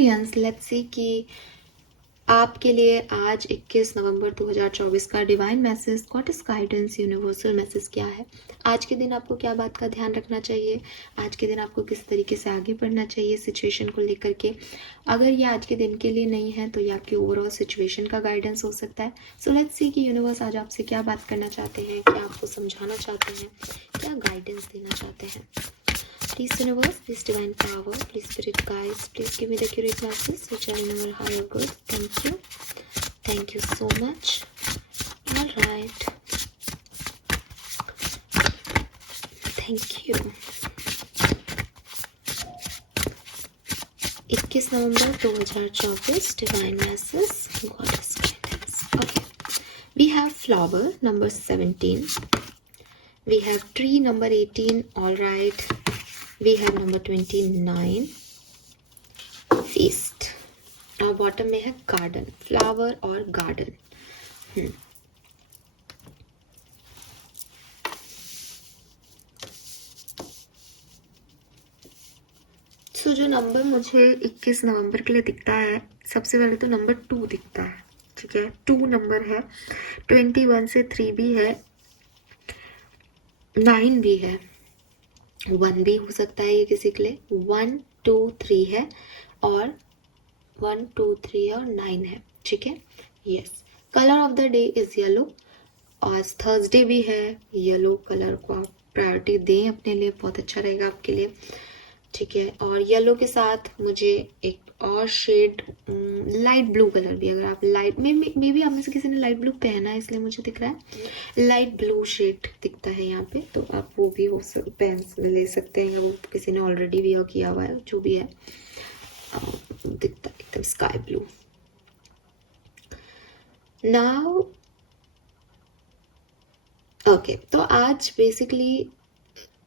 Experience. Let's see कि आपके लिए आज 21 नवंबर 2024 का divine message, goddess guidance, universal message क्या है। आज के दिन आपको क्या बात का ध्यान रखना चाहिए, आज के दिन आपको किस तरीके से आगे बढ़ना चाहिए सिचुएशन को लेकर के। अगर ये आज के दिन के लिए नहीं है तो ये आपकी ओवरऑल सिचुएशन का गाइडेंस हो सकता है। सो लेट्स सी कि यूनिवर्स आज आपसे क्या बात करना चाहते हैं, क्या आपको समझाना चाहते हैं, क्या गाइडेंस देना चाहते हैं। Please universe, please divine power, please spirit guides, please give me the accurate messages which are in our higher good. Thank you. Thank you so much. All right. Thank you. 21 November 2024 divine message, goddess guidance. Okay. We have flower number 17. We have tree number 18. All right. We have number 29, feast. और bottom में है garden, flower और garden. सो जो number मुझे 21 नवंबर के लिए दिखता है, सबसे पहले तो नंबर 2 दिखता है। ठीक है, 2 नंबर है, 21 से 3 भी है, 9 भी है, 1 भी हो सकता है ये किसी के लिए। 1 2 3 है और 1 2 3 है और 9 है। ठीक है, yes. Colour of the day is yellow. आज थर्सडे भी है, येलो कलर को आप प्रायोरिटी दें अपने लिए, बहुत अच्छा रहेगा आपके लिए। ठीक है, और येलो के साथ मुझे एक और शेड लाइट ब्लू कलर भी, अगर आप लाइट मे भी आप में से किसी ने लाइट ब्लू पहना है इसलिए मुझे दिख रहा है, लाइट ब्लू शेड दिखता है यहाँ पे, तो आप वो भी पहन ले सकते हैं, या वो किसी ने ऑलरेडी वियर किया हुआ है, जो भी है दिखता है एकदम स्काई ब्लू। नाउ ओके, तो आज बेसिकली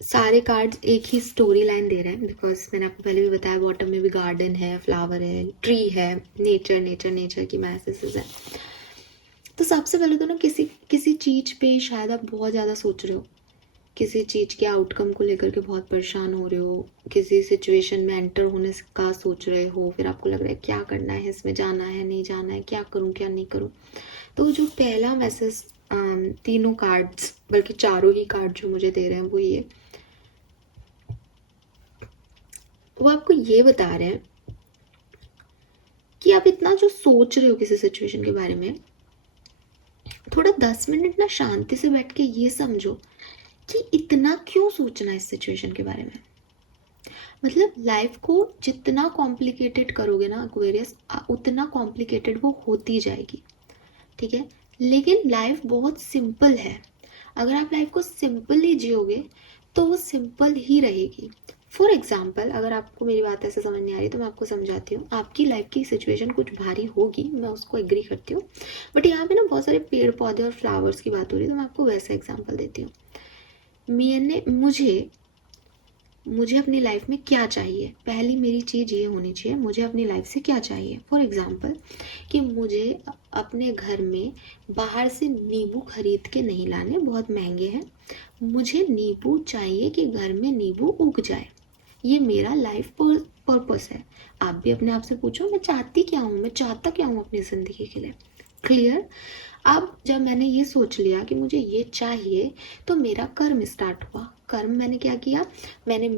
सारे कार्ड्स एक ही स्टोरी लाइन दे रहे हैं, बिकॉज मैंने आपको पहले भी बताया बॉटम में भी गार्डन है, फ्लावर है, ट्री है, नेचर की मैसेजेस है। तो सबसे पहले तो ना किसी चीज़ पे शायद आप बहुत ज़्यादा सोच रहे हो, किसी चीज़ के आउटकम को लेकर के बहुत परेशान हो रहे हो, किसी सिचुएशन में एंटर होने का सोच रहे हो, फिर आपको लग रहा है क्या करना है, इसमें जाना है नहीं जाना है, क्या करूँ क्या नहीं करूँ। तो जो पहला मैसेज तीनों कार्ड्स, बल्कि चारों ही कार्ड जो मुझे दे रहे हैं वो आपको ये बता रहे हैं कि आप इतना जो सोच रहे हो किसी सिचुएशन के बारे में, थोड़ा 10 मिनट ना शांति से बैठ के ये समझो कि इतना क्यों सोचना है इस सिचुएशन के बारे में। मतलब लाइफ को जितना कॉम्प्लिकेटेड करोगे ना एक्वेरियस, उतना कॉम्प्लिकेटेड वो होती जाएगी। ठीक है, लेकिन लाइफ बहुत सिंपल है। अगर आप लाइफ को सिंपली जियोगे तो वो सिंपल ही रहेगी। फॉर एग्जाम्पल, अगर आपको मेरी बात ऐसे समझ नहीं आ रही तो मैं आपको समझाती हूँ। आपकी लाइफ की सिचुएशन कुछ भारी होगी, मैं उसको एग्री करती हूँ, बट यहाँ पे ना बहुत सारे पेड़ पौधे और फ्लावर्स की बात हो रही है, तो मैं आपको वैसा एग्जाम्पल देती हूँ। मुझे अपनी लाइफ में क्या चाहिए, पहली मेरी चीज़ ये होनी चाहिए, मुझे अपनी लाइफ से क्या चाहिए। फॉर एग्जाम्पल कि मुझे अपने घर में बाहर से नींबू खरीद के नहीं लाने, बहुत महंगे हैं, मुझे नींबू चाहिए कि घर में नींबू उग जाए। ये मेरा लाइफ पर्पस है। आप भी अपने आप से पूछो, मैं चाहती क्या हूँ, मैं चाहता क्या हूँ अपनी ज़िंदगी के लिए। क्लियर। अब जब मैंने ये सोच लिया कि मुझे ये चाहिए, तो मेरा कर्म स्टार्ट हुआ। कर्म मैंने क्या किया, मैंने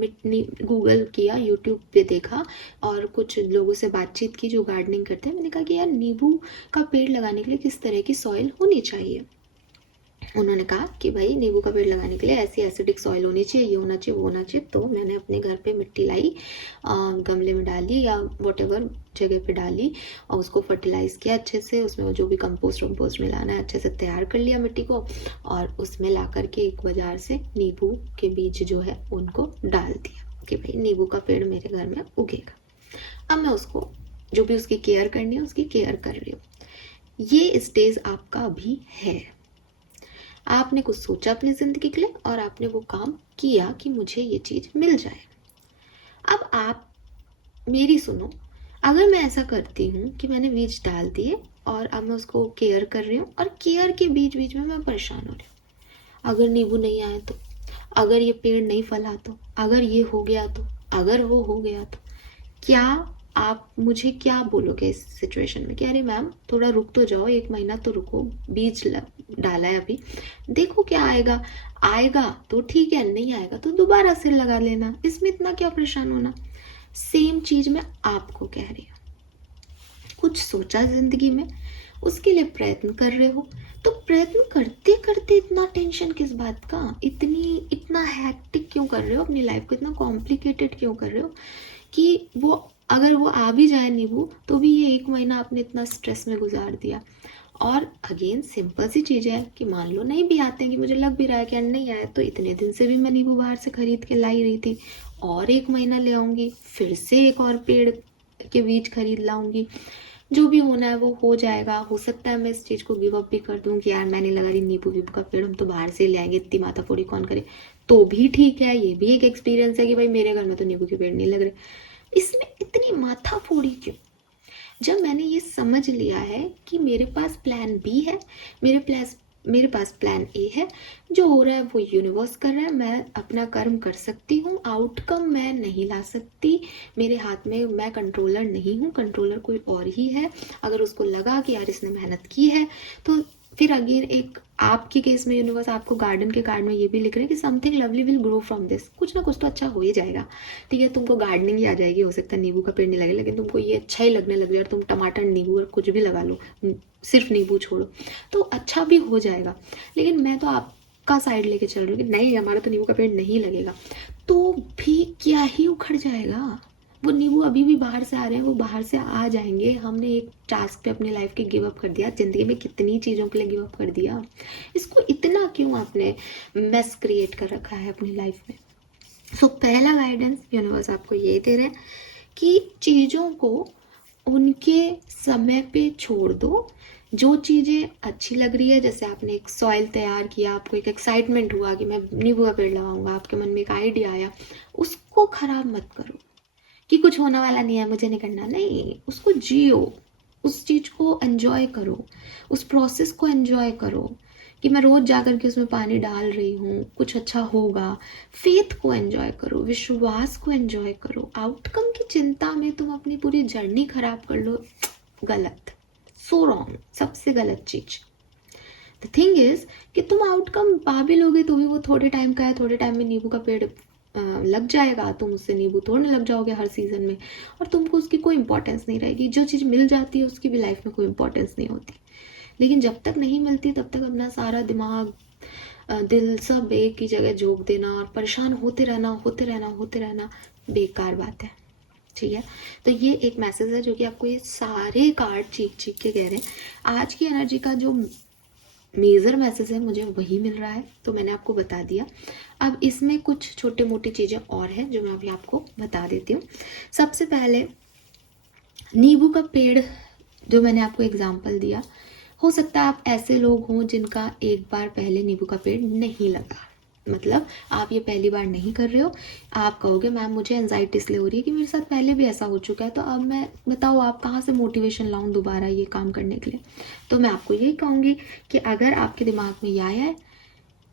गूगल किया, यूट्यूब पे देखा और कुछ लोगों से बातचीत की जो गार्डनिंग करते हैं। मैंने कहा कि यार नींबू का पेड़ लगाने के लिए किस तरह की सॉइल होनी चाहिए। उन्होंने कहा कि भाई नींबू का पेड़ लगाने के लिए ऐसी एसिडिक सॉइल होनी चाहिए, ये होना चाहिए, वो होना चाहिए। तो मैंने अपने घर पे मिट्टी लाई, गमले में डाली या वॉटेवर जगह पे डाली और उसको फर्टिलाइज़ किया अच्छे से, उसमें जो भी कंपोस्ट मिलाना है अच्छे से तैयार कर लिया मिट्टी को, और उसमें ला करके एक बाजार से नींबू के बीज जो है उनको डाल दिया कि भाई नींबू का पेड़ मेरे घर में उगेगा। अब मैं उसको जो भी उसकी केयर करनी है उसकी केयर कर रही हूँ। ये स्टेज आपका भी है। आपने कुछ सोचा अपनी ज़िंदगी के लिए और आपने वो काम किया कि मुझे ये चीज़ मिल जाए। अब आप मेरी सुनो, अगर मैं ऐसा करती हूँ कि मैंने बीज डाल दिए और अब मैं उसको केयर कर रही हूँ और केयर के बीच बीच में मैं परेशान हो रही हूँ, अगर नींबू नहीं आए तो, अगर ये पेड़ नहीं फला तो, अगर ये हो गया तो, अगर वो हो गया तो, क्या आप मुझे क्या बोलोगे इस सिचुएशन में कि अरे मैम थोड़ा रुक तो जाओ, 1 महीना तो रुको, बीज डाला है अभी, देखो क्या आएगा, आएगा तो ठीक है, नहीं आएगा तो दोबारा से लगा लेना, इसमें इतना क्या परेशान होना। सेम चीज मैं आपको कह रही हूँ, कुछ सोचा जिंदगी में, उसके लिए प्रयत्न कर रहे हो, तो प्रयत्न करते करते इतना टेंशन किस बात का, इतना हैक्टिक क्यों कर रहे हो अपनी लाइफ को, इतना कॉम्प्लिकेटेड क्यों कर रहे हो कि वो अगर वो आ भी जाए नींबू तो भी ये 1 महीना आपने इतना स्ट्रेस में गुजार दिया। और अगेन सिंपल सी चीज़ है कि मान लो नहीं भी आते हैं, कि मुझे लग भी रहा है कि नहीं आया, तो इतने दिन से भी मैं नींबू बाहर से खरीद के लाई रही थी, और 1 महीना ले आऊँगी, फिर से एक और पेड़ के बीज खरीद लाऊंगी, जो भी होना है वो हो जाएगा। हो सकता है मैं इस चीज़ को गिव अप भी कर दूँ कि यार मैंने लगा रही नींबू वीबू का पेड़, हम तो बाहर से ले आएंगे, इतनी माथा फोड़ी कौन करे, तो भी ठीक है, ये भी एक एक्सपीरियंस है कि भाई मेरे घर में तो नींबू के पेड़ नहीं लग रहे, इसमें इतनी माथा फोड़ी क्यों। जब मैंने ये समझ लिया है कि मेरे पास प्लान बी है, मेरे पास प्लान ए है, जो हो रहा है वो यूनिवर्स कर रहा है, मैं अपना कर्म कर सकती हूँ, आउटकम मैं नहीं ला सकती, मेरे हाथ में, मैं कंट्रोलर नहीं हूँ, कंट्रोलर कोई और ही है। अगर उसको लगा कि यार इसने मेहनत की है, तो फिर अगेन एक आपके केस में यूनिवर्स आपको गार्डन के कार्ड में ये भी लिख रहे हैं कि something lovely will grow from this, कुछ ना कुछ तो अच्छा हो ही जाएगा। ठीक है, तुमको गार्डनिंग ही आ जाएगी, हो सकता है नींबू का पेड़ नहीं लगे, लेकिन तुमको ये अच्छा ही लगने लग जाए और तुम टमाटर नींबू और कुछ भी लगा लो, सिर्फ नींबू छोड़ो, तो अच्छा भी हो जाएगा। लेकिन मैं तो आपका साइड लेके चल रही हूँ कि नहीं हमारा तो नींबू का पेड़ नहीं लगेगा, तो भी क्या ही उखड़ जाएगा, वो नींबू अभी भी बाहर से आ रहे हैं, वो बाहर से आ जाएंगे। हमने एक टास्क पे अपने लाइफ के गिव अप कर दिया, जिंदगी में कितनी चीज़ों के लिए गिव अप कर दिया, इसको इतना क्यों आपने मेस क्रिएट कर रखा है अपनी लाइफ में। सो पहला गाइडेंस यूनिवर्स आपको ये दे रहे हैं कि चीज़ों को उनके समय पे छोड़ दो। जो चीज़ें अच्छी लग रही है, जैसे आपने एक सॉइल तैयार किया, आपको एक एक्साइटमेंट हुआ कि मैं नींबू का पेड़ लगाऊंगा, आपके मन में एक आइडिया आया, उसको खराब मत करो कि कुछ होने वाला नहीं है, मुझे नहीं करना, नहीं, उसको जियो, उस चीज़ को एंजॉय करो, उस प्रोसेस को एंजॉय करो कि मैं रोज जाकर के उसमें पानी डाल रही हूँ, कुछ अच्छा होगा। फेथ को एंजॉय करो, विश्वास को एंजॉय करो। आउटकम की चिंता में तुम अपनी पूरी जर्नी खराब कर लो, गलत, सो रॉन्ग, सबसे गलत चीज। द थिंग इज कि तुम आउटकम पा भी लोगे तो भी वो थोड़े टाइम का है, थोड़े टाइम में नींबू का पेड़ लग जाएगा, तुम उससे नींबू तोड़ने लग जाओगे हर सीजन में, और तुमको उसकी कोई इंपॉर्टेंस नहीं रहेगी। जो चीज़ मिल जाती है उसकी भी लाइफ में कोई इंपॉर्टेंस नहीं होती, लेकिन जब तक नहीं मिलती तब तक अपना सारा दिमाग, दिल सब एक ही जगह झोंक देना और परेशान होते रहना बेकार बात है। ठीक है, तो ये एक मैसेज है जो कि आपको ये सारे कार्ड चीख के कह रहे हैं। आज की एनर्जी का जो मेजर मैसेज है मुझे वही मिल रहा है, तो मैंने आपको बता दिया। अब इसमें कुछ छोटे मोटी चीज़ें और हैं जो मैं अभी आपको बता देती हूँ। सबसे पहले नींबू का पेड़ जो मैंने आपको एग्जाम्पल दिया, हो सकता है आप ऐसे लोग हों जिनका एक बार पहले नींबू का पेड़ नहीं लगा, मतलब आप ये पहली बार नहीं कर रहे हो। आप कहोगे मैम मुझे एंजाइटी इसलिए हो रही है कि मेरे साथ पहले भी ऐसा हो चुका है, तो अब मैं बताओ आप कहाँ से मोटिवेशन लाऊं दोबारा ये काम करने के लिए। तो मैं आपको यही कहूँगी कि अगर आपके दिमाग में ये आया है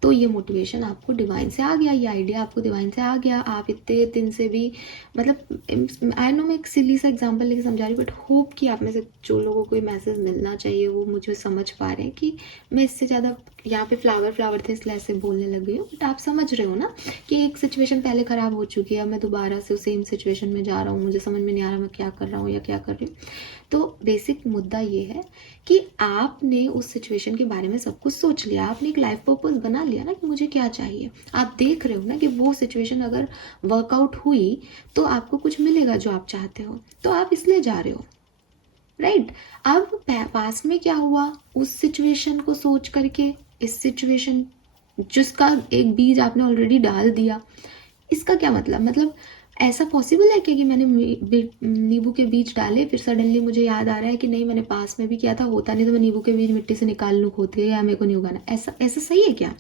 तो ये मोटिवेशन आपको डिवाइन से आ गया, ये आइडिया आपको डिवाइन से आ गया। आप इतने दिन से भी, मतलब आई नो मैं एक सिली सा एग्जांपल लेके समझा रही हूँ, बट होप कि आप में से जो लोगों को ये मैसेज मिलना चाहिए वो मुझे समझ पा रहे हैं कि मैं इससे ज़्यादा यहाँ पे फ्लावर थे इसलिए ऐसे बोलने लग गई हूँ, बट आप समझ रहे हो ना कि एक सिचुएशन पहले ख़राब हो चुकी है, मैं दोबारा से सेम सिचुएशन में जा रहा हूँ, मुझे समझ में नहीं आ रहा मैं क्या कर रहा हूँ या क्या कर रही हूँ। तो बेसिक मुद्दा ये है कि आपने उस सिचुएशन के बारे में सब कुछ सोच लिया, आपने एक लाइफ पर्पस बना लिया ना कि मुझे क्या चाहिए। आप देख रहे हो ना कि वो सिचुएशन अगर वर्कआउट हुई तो आपको कुछ मिलेगा जो आप चाहते हो, तो आप इसलिए जा रहे हो, राइट। अब पास में क्या हुआ, उस सिचुएशन को सोच करके इस सिचुएशन जिसका एक बीज आपने ऑलरेडी डाल दिया, इसका क्या मतलब ऐसा पॉसिबल है क्या कि मैंने नींबू के बीज डाले फिर सडनली मुझे याद आ रहा है कि नहीं मैंने पास में भी किया था, होता नहीं तो मैं नींबू के बीज मिट्टी से निकाल लूँ खोद के, या मेरे को नहीं उगाना, ऐसा सही है क्या?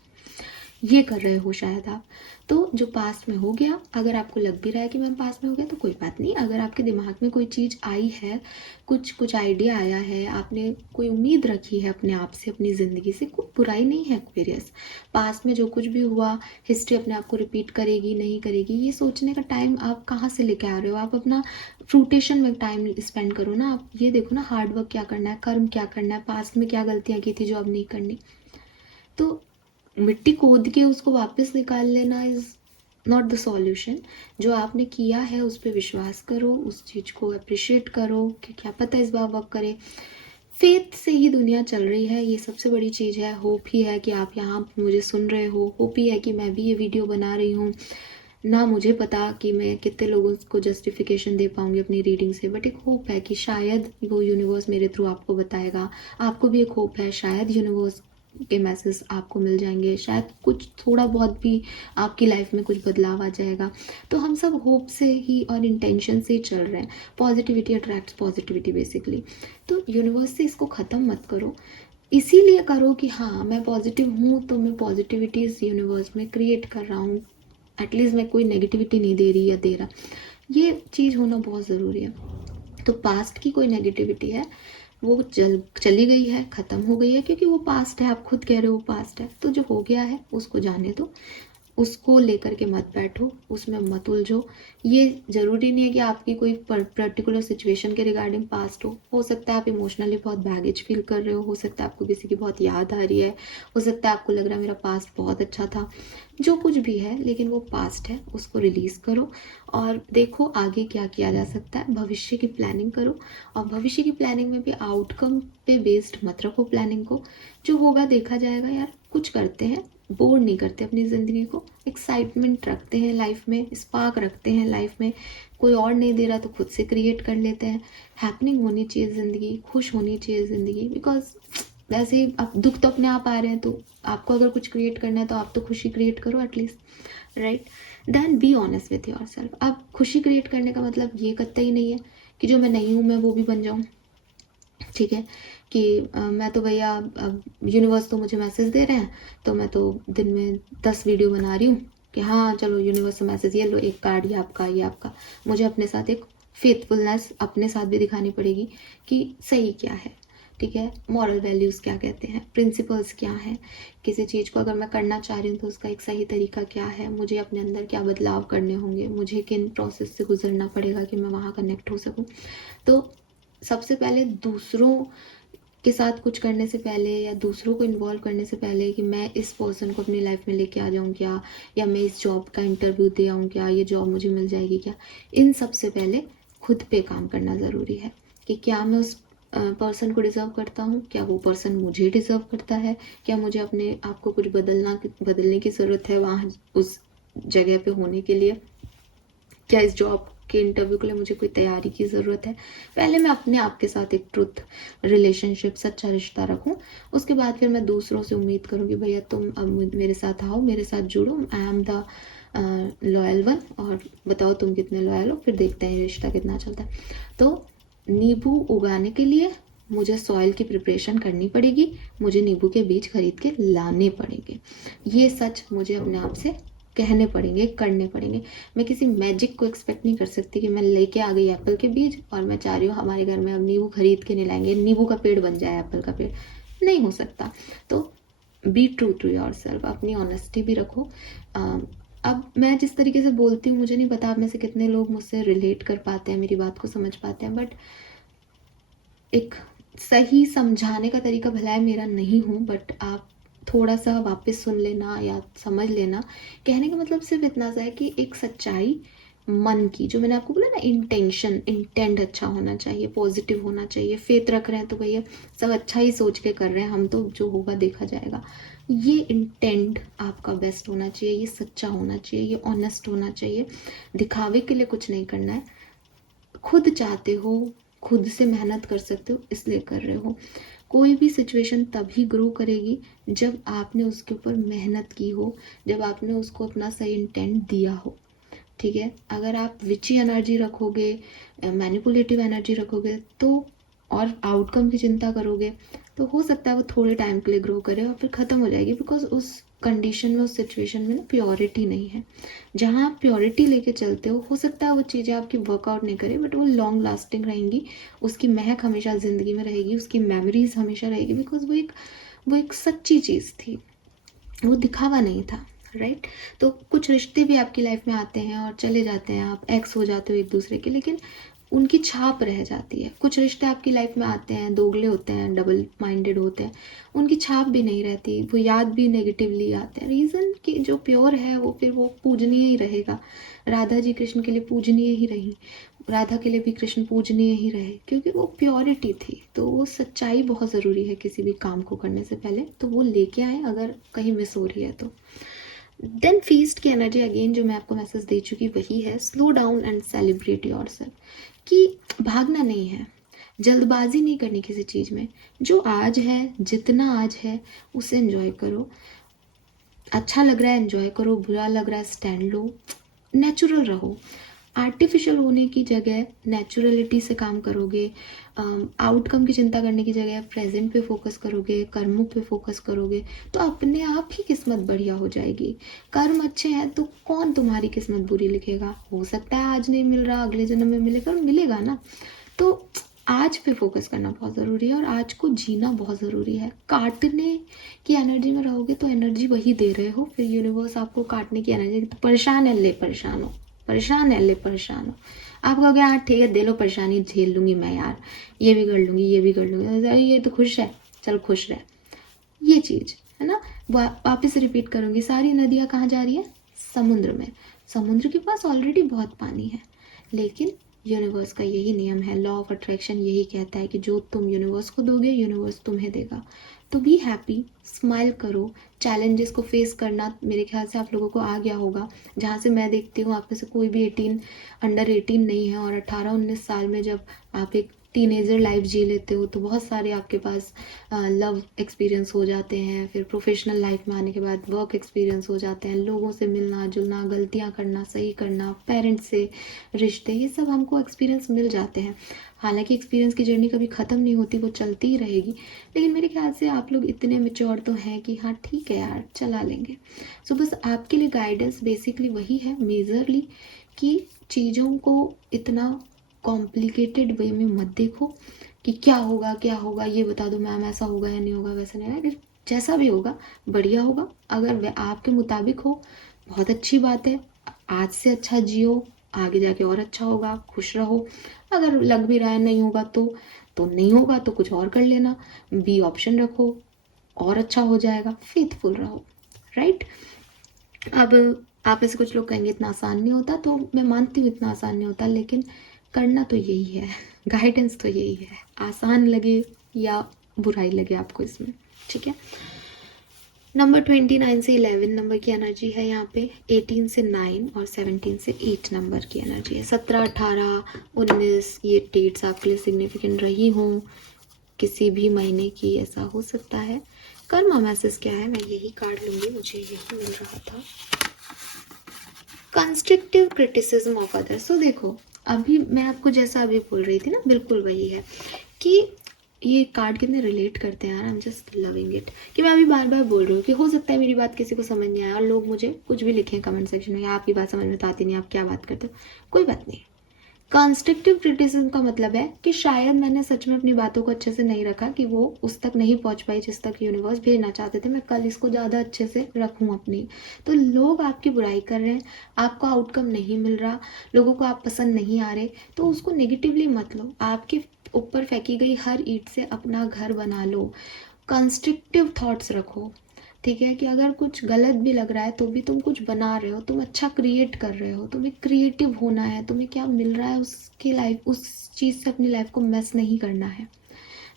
ये कर रहे हो शायद आप। तो जो पास्ट में हो गया, अगर आपको लग भी रहा है कि मैम पास्ट में हो गया तो कोई बात नहीं। अगर आपके दिमाग में कोई चीज़ आई है, कुछ आइडिया आया है, आपने कोई उम्मीद रखी है अपने आप से, अपनी ज़िंदगी से, कोई बुराई नहीं है एक्वेरियस। पास्ट में जो कुछ भी हुआ, हिस्ट्री अपने आप को रिपीट करेगी नहीं करेगी, ये सोचने का टाइम आप कहाँ से लेके आ रहे हो? आप अपना फ्रूटेशन में टाइम स्पेंड करो ना। आप ये देखो ना, हार्डवर्क क्या करना है, कर्म क्या करना है, पास्ट में क्या गलतियाँ की थी जो अब नहीं करनी। तो मिट्टी खोद के उसको वापस निकाल लेना इज़ नॉट द सॉल्यूशन। जो आपने किया है उस पर विश्वास करो, उस चीज़ को अप्रिशिएट करो कि क्या पता इस बार वर्क करे। फेथ से ही दुनिया चल रही है, ये सबसे बड़ी चीज़ है। होप ही है कि आप यहाँ मुझे सुन रहे हो, होप ही है कि मैं भी ये वीडियो बना रही हूँ। ना मुझे पता कि मैं कितने लोगों को जस्टिफिकेशन दे पाऊंगी अपनी रीडिंग से, बट एक होप है कि शायद वो यूनिवर्स मेरे थ्रू आपको बताएगा। आपको भी एक होप है, शायद यूनिवर्स के मैसेज आपको मिल जाएंगे, शायद कुछ थोड़ा बहुत भी आपकी लाइफ में कुछ बदलाव आ जाएगा। तो हम सब होप से ही और इंटेंशन से ही चल रहे हैं। Positivity attracts positivity basically. तो यूनिवर्स से इसको ख़त्म मत करो, इसीलिए करो कि हाँ मैं पॉजिटिव हूँ तो मैं पॉजिटिविटी इस यूनिवर्स में क्रिएट कर रहा हूँ, एटलीस्ट मैं कोई नेगेटिविटी नहीं दे रही या दे रहा। ये चीज़ होना बहुत ज़रूरी है। तो पास्ट की कोई नेगेटिविटी है वो चली गई है, ख़त्म हो गई है, क्योंकि वो पास्ट है। आप खुद कह रहे हो पास्ट है, तो जो हो गया है उसको जाने दो, उसको लेकर के मत बैठो, उसमें मत उलझो। ये ज़रूरी नहीं है कि आपकी कोई पर्टिकुलर सिचुएशन के रिगार्डिंग पास्ट हो सकता है आप इमोशनली बहुत बैगेज फील कर रहे हो सकता है आपको किसी की बहुत याद आ रही है, हो सकता है आपको लग रहा है मेरा पास्ट बहुत अच्छा था। जो कुछ भी है, लेकिन वो पास्ट है, उसको रिलीज़ करो और देखो आगे क्या किया जा सकता है। भविष्य की प्लानिंग करो, और भविष्य की प्लानिंग में भी आउटकम पे बेस्ड मत रखो प्लानिंग को। जो होगा देखा जाएगा यार। कुछ करते हैं, बोर नहीं करते अपनी ज़िंदगी को, एक्साइटमेंट रखते हैं लाइफ में, स्पार्क रखते हैं लाइफ में। कोई और नहीं दे रहा तो खुद से क्रिएट कर लेते हैं। हैपनिंग होनी चाहिए ज़िंदगी, खुश होनी चाहिए ज़िंदगी, बिकॉज वैसे ही अब दुख तो अपने आप आ रहे हैं, तो आपको अगर कुछ क्रिएट करना है तो आप तो खुशी क्रिएट करो at least, right. Then be honest with yourself. अब खुशी क्रिएट करने का मतलब ये कतई नहीं है कि जो मैं नहीं हूँ मैं वो भी बन जाऊँ, ठीक है। कि मैं तो भैया यूनिवर्स तो मुझे मैसेज दे रहे हैं तो मैं तो दिन में 10 वीडियो बना रही हूँ कि हाँ चलो यूनिवर्स से मैसेज, ये लो एक कार्ड, ये आपका ये आपका। मुझे अपने साथ एक फेथफुलनेस अपने साथ भी दिखानी पड़ेगी कि सही क्या है, ठीक है। मॉरल वैल्यूज़ क्या कहते हैं, प्रिंसिपल्स क्या हैं, किसी चीज़ को अगर मैं करना चाह रही हूँ तो उसका एक सही तरीका क्या है, मुझे अपने अंदर क्या बदलाव करने होंगे, मुझे किन प्रोसेस से गुजरना पड़ेगा कि मैं वहाँ कनेक्ट हो सकूँ। तो सबसे पहले दूसरों के साथ कुछ करने से पहले या दूसरों को इन्वॉल्व करने से पहले कि मैं इस पर्सन को अपनी लाइफ में लेके आ जाऊँ क्या, या मैं इस जॉब का इंटरव्यू दे आऊँ क्या, ये जॉब मुझे मिल जाएगी क्या, इन सबसे पहले खुद पे काम करना ज़रूरी है कि क्या मैं उस पर्सन को डिज़र्व करता हूँ, क्या वो पर्सन मुझे डिज़र्व करता है, क्या मुझे अपने आप को कुछ बदलने की ज़रूरत है वहाँ उस जगह पे होने के लिए, क्या इस जॉब के इंटरव्यू के लिए मुझे कोई तैयारी की ज़रूरत है। पहले मैं अपने आप के साथ एक ट्रुथ रिलेशनशिप, सच्चा रिश्ता रखूं, उसके बाद फिर मैं दूसरों से उम्मीद करूं कि भैया तुम अब मेरे साथ आओ, मेरे साथ जुड़ो, I am the loyal one, और बताओ तुम कितने लॉयल हो, फिर देखते हैं रिश्ता कितना चलता है। तो नींबू उगाने के लिए मुझे सॉइल की प्रिपरेशन करनी पड़ेगी, मुझे नींबू के बीज खरीद के लाने पड़ेंगे। ये सच मुझे अपने आप से कहने पड़ेंगे, करने पड़ेंगे। मैं किसी मैजिक को एक्सपेक्ट नहीं कर सकती कि मैं लेके आ गई एप्पल के बीज और मैं चाह रही हूँ हमारे घर में अब नींबू खरीद के नहीं लाएंगे, नींबू का पेड़ बन जाए एप्पल का पेड़, नहीं हो सकता। तो be true to yourself, अपनी ऑनेस्टी भी रखो। अब मैं जिस तरीके से बोलती हूँ मुझे नहीं पता आप में से कितने लोग मुझसे रिलेट कर पाते हैं, मेरी बात को समझ पाते हैं, बट एक सही समझाने का तरीका भला है मेरा नहीं हूँ, बट आप थोड़ा सा वापस सुन लेना या समझ लेना। कहने का मतलब सिर्फ इतना सा है कि एक सच्चाई मन की, जो मैंने आपको बोला ना, इंटेंट अच्छा होना चाहिए, पॉजिटिव होना चाहिए। फेथ रख रहे हैं तो भैया सब अच्छा ही सोच के कर रहे हैं हम, तो जो होगा देखा जाएगा। ये इंटेंट आपका बेस्ट होना चाहिए, ये सच्चा होना चाहिए, ये ऑनेस्ट होना चाहिए। दिखावे के लिए कुछ नहीं करना है, खुद चाहते हो, खुद से मेहनत कर सकते हो इसलिए कर रहे हो। कोई भी सिचुएशन तभी ग्रो करेगी जब आपने उसके ऊपर मेहनत की हो, जब आपने उसको अपना सही इंटेंट दिया हो, ठीक है। अगर आप विची एनर्जी रखोगे, मैनिपुलेटिव एनर्जी रखोगे तो, और आउटकम की चिंता करोगे, तो हो सकता है वो थोड़े टाइम के लिए ग्रो करे और फिर ख़त्म हो जाएगी, बिकॉज उस कंडीशन में, उस सिचुएशन में ना प्योरिटी नहीं है। जहाँ आप प्योरिटी लेके चलते हो सकता है वो चीज़ें आपकी वर्कआउट नहीं करे, बट वो लॉन्ग लास्टिंग रहेंगी, उसकी महक हमेशा ज़िंदगी में रहेगी, उसकी मेमोरीज हमेशा रहेगी, बिकॉज वो एक सच्ची चीज़ थी, वो दिखावा नहीं था, राइट। तो कुछ रिश्ते भी आपकी लाइफ में आते हैं और चले जाते हैं, आप एक्स हो जाते हो एक दूसरे के, लेकिन उनकी छाप रह जाती है। कुछ रिश्ते आपकी लाइफ में आते हैं, दोगले होते हैं, डबल माइंडेड होते हैं, उनकी छाप भी नहीं रहती, वो याद भी नेगेटिवली आते हैं। रीज़न कि जो प्योर है वो फिर वो पूजनीय ही रहेगा। राधा जी कृष्ण के लिए पूजनीय ही रही, राधा के लिए भी कृष्ण पूजनीय ही रहे, क्योंकि वो प्योरिटी थी। तो वो सच्चाई बहुत ज़रूरी है किसी भी काम को करने से पहले, तो वो लेके आए अगर कहीं मिस हो रही है तो। देन फीस्ट की एनर्जी अगेन जो मैं आपको मैसेज दे चुकी वही है, slow down and celebrate yourself, कि भागना नहीं है, जल्दबाजी नहीं करनी किसी चीज़ में। जो आज है, जितना आज है उसे एंजॉय करो। अच्छा लग रहा है एंजॉय करो, बुरा लग रहा है स्टैंड लो, नेचुरल रहो। आर्टिफिशियल होने की जगह नेचुरलिटी से काम करोगे, आउटकम की चिंता करने की जगह प्रेजेंट पे फोकस करोगे, कर्मों पे फोकस करोगे, तो अपने आप ही किस्मत बढ़िया हो जाएगी। कर्म अच्छे हैं तो कौन तुम्हारी किस्मत बुरी लिखेगा। हो सकता है आज नहीं मिल रहा, अगले जन्म में मिलेगा, मिलेगा ना। तो आज पे फोकस करना बहुत ज़रूरी है और आज को जीना बहुत ज़रूरी है। काटने की एनर्जी में रहोगे तो एनर्जी वही दे रहे हो, फिर यूनिवर्स आपको काटने की एनर्जी, परेशान है ले परेशान हो, परेशान है ले परेशान हो। आप कहोगे हाँ ठीक है दे लो परेशानी, झेल लूँगी मैं यार, ये भी कर लूँगी ये भी कर लूँगी, अरे ये तो खुश है चल खुश रह, ये चीज़ है ना। वापस रिपीट करूँगी, सारी नदियाँ कहाँ जा रही है, समुद्र में। समुद्र के पास ऑलरेडी बहुत पानी है, लेकिन यूनिवर्स का यही नियम है, लॉ ऑफ अट्रैक्शन यही कहता है कि जो तुम यूनिवर्स को दोगे यूनिवर्स तुम्हें देगा। तो बी हैप्पी, स्माइल करो। चैलेंजेस को फेस करना मेरे ख्याल से आप लोगों को आ गया होगा। जहाँ से मैं देखती हूँ आप में से कोई भी अंडर 18 नहीं है, और 18-19 साल में जब आप एक टीनेजर लाइफ जी लेते हो तो बहुत सारे आपके पास लव एक्सपीरियंस हो जाते हैं, फिर प्रोफेशनल लाइफ में आने के बाद वर्क एक्सपीरियंस हो जाते हैं, लोगों से मिलना जुलना, गलतियाँ करना, सही करना, पेरेंट्स से रिश्ते, ये सब हमको एक्सपीरियंस मिल जाते हैं। हालांकि एक्सपीरियंस की जर्नी कभी ख़त्म नहीं होती, वो चलती ही रहेगी, लेकिन मेरे ख्याल से आप लोग इतने मेच्योर तो हैं कि हाँ ठीक है यार चला लेंगे। सो बस आपके लिए गाइडेंस बेसिकली वही है मेजरली, कि चीज़ों को इतना कॉम्प्लिकेटेड वे में मत देखो कि क्या होगा ये बता दो मैम, ऐसा होगा या नहीं होगा, वैसा नहीं होगा, जैसा भी होगा बढ़िया होगा। अगर वह आपके मुताबिक हो बहुत अच्छी बात है, आज से अच्छा जियो, आगे जाके और अच्छा होगा, खुश रहो। अगर लग भी रहा है नहीं होगा तो नहीं होगा, तो कुछ और कर लेना, बी ऑप्शन रखो, और अच्छा हो जाएगा, फेथफुल रहो, राइट। अब आप में से कुछ लोग कहेंगे इतना आसान नहीं होता, तो मैं मानती हूँ इतना आसान नहीं होता, लेकिन करना तो यही है, गाइडेंस तो यही है, आसान लगे या बुराई लगे आपको इसमें, ठीक है। नंबर 29 से 11 नंबर की एनर्जी है यहाँ पे, 18 से 9 और 17 से 8 नंबर की एनर्जी है। 17, 18, 19 ये डेट्स आपके लिए सिग्निफिकेंट रही हों किसी भी महीने की, ऐसा हो सकता है। कर्मा मैसेज क्या है, मैं यही कार्ड लूंगी, मुझे यही मिल रहा था। Constructive criticism of others. तो देखो अभी मैं आपको जैसा अभी बोल रही थी ना, बिल्कुल वही है कि ये कार्ड कितने रिलेट करते हैं यार, I am just loving it, कि मैं अभी बार बार बोल रही हूँ कि हो सकता है मेरी बात किसी को समझ नहीं आया, और लोग मुझे कुछ भी लिखें कमेंट सेक्शन में, आपकी बात समझ में तो आती नहीं, आप क्या बात करते हो, कोई बात नहीं। कंस्ट्रक्टिव क्रिटिसिज्म का मतलब है कि शायद मैंने सच में अपनी बातों को अच्छे से नहीं रखा, कि वो उस तक नहीं पहुंच पाई जिस तक यूनिवर्स भेजना चाहते थे, मैं कल इसको ज़्यादा अच्छे से रखूं अपनी। तो लोग आपकी बुराई कर रहे हैं, आपको आउटकम नहीं मिल रहा, लोगों को आप पसंद नहीं आ रहे, तो उसको नेगेटिवली मत लो। आपके ऊपर फेंकी गई हर ईंट से अपना घर बना लो। कंस्ट्रक्टिव थॉट्स रखो, ठीक है, कि अगर कुछ गलत भी लग रहा है तो भी तुम कुछ बना रहे हो, तुम अच्छा क्रिएट कर रहे हो, तुम्हें क्रिएटिव होना है, तुम्हें क्या मिल रहा है उसकी लाइफ, उस चीज़ से अपनी लाइफ को मैस नहीं करना है,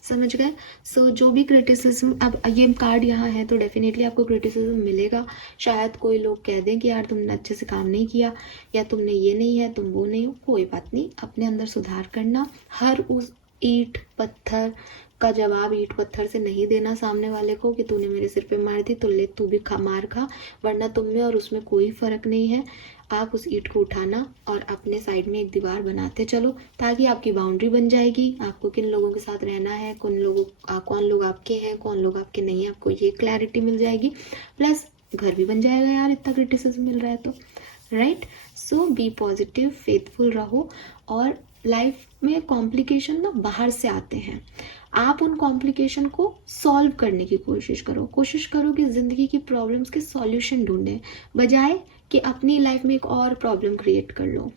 समझ गए। सो जो भी क्रिटिसिज्म, अब ये कार्ड यहाँ है तो डेफिनेटली आपको क्रिटिसिज्म मिलेगा। शायद कोई लोग कह दें कि यार तुमने अच्छे से काम नहीं किया, या तुमने ये नहीं है, तुम वो नहीं हो, कोई बात नहीं, अपने अंदर सुधार करना। हर उस ईंट पत्थर का जवाब ईंट पत्थर से नहीं देना सामने वाले को, कि तूने मेरे सिर पे मार दी तो ले तू भी मार खा, वरना तुम में और उसमें कोई फर्क नहीं है। आप उस ईंट को उठाना और अपने साइड में एक दीवार बनाते चलो, ताकि आपकी बाउंड्री बन जाएगी। आपको किन लोगों के साथ रहना है, कौन लोग आपके हैं, कौन लोग आपके नहीं हैं, आपको ये क्लैरिटी मिल जाएगी। प्लस घर भी बन जाएगा यार, इतना क्रिटिसिज्म मिल रहा है तो, राइट। सो बी पॉजिटिव, फेथफुल रहो। और लाइफ में कॉम्प्लिकेशन ना बाहर से आते हैं, आप उन कॉम्प्लिकेशन को सॉल्व करने की कोशिश करो कि ज़िंदगी की प्रॉब्लम्स के सॉल्यूशन ढूंढें, बजाय कि अपनी लाइफ में एक और प्रॉब्लम क्रिएट कर लो।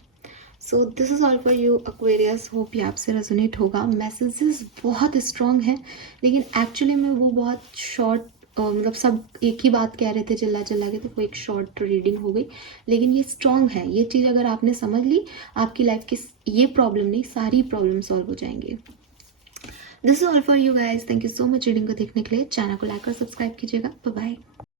So this is all for you Aquarius, hope ये आपसे रेजोनेट होगा। मैसेजेस बहुत स्ट्रॉन्ग है, लेकिन एक्चुअली में वो बहुत शॉर्ट, मतलब सब एक ही बात कह रहे थे चिल्ला चिल्ला के, तो वो एक शॉर्ट रीडिंग हो गई, लेकिन ये स्ट्रॉन्ग है। ये चीज़ अगर आपने समझ ली, आपकी लाइफ की ये प्रॉब्लम नहीं, सारी प्रॉब्लम सॉल्व हो जाएंगी। This is all for you guys, thank you so much reading को देखने के लिए। चैनल को लाइक और सब्सक्राइब कीजिएगा। Bye bye.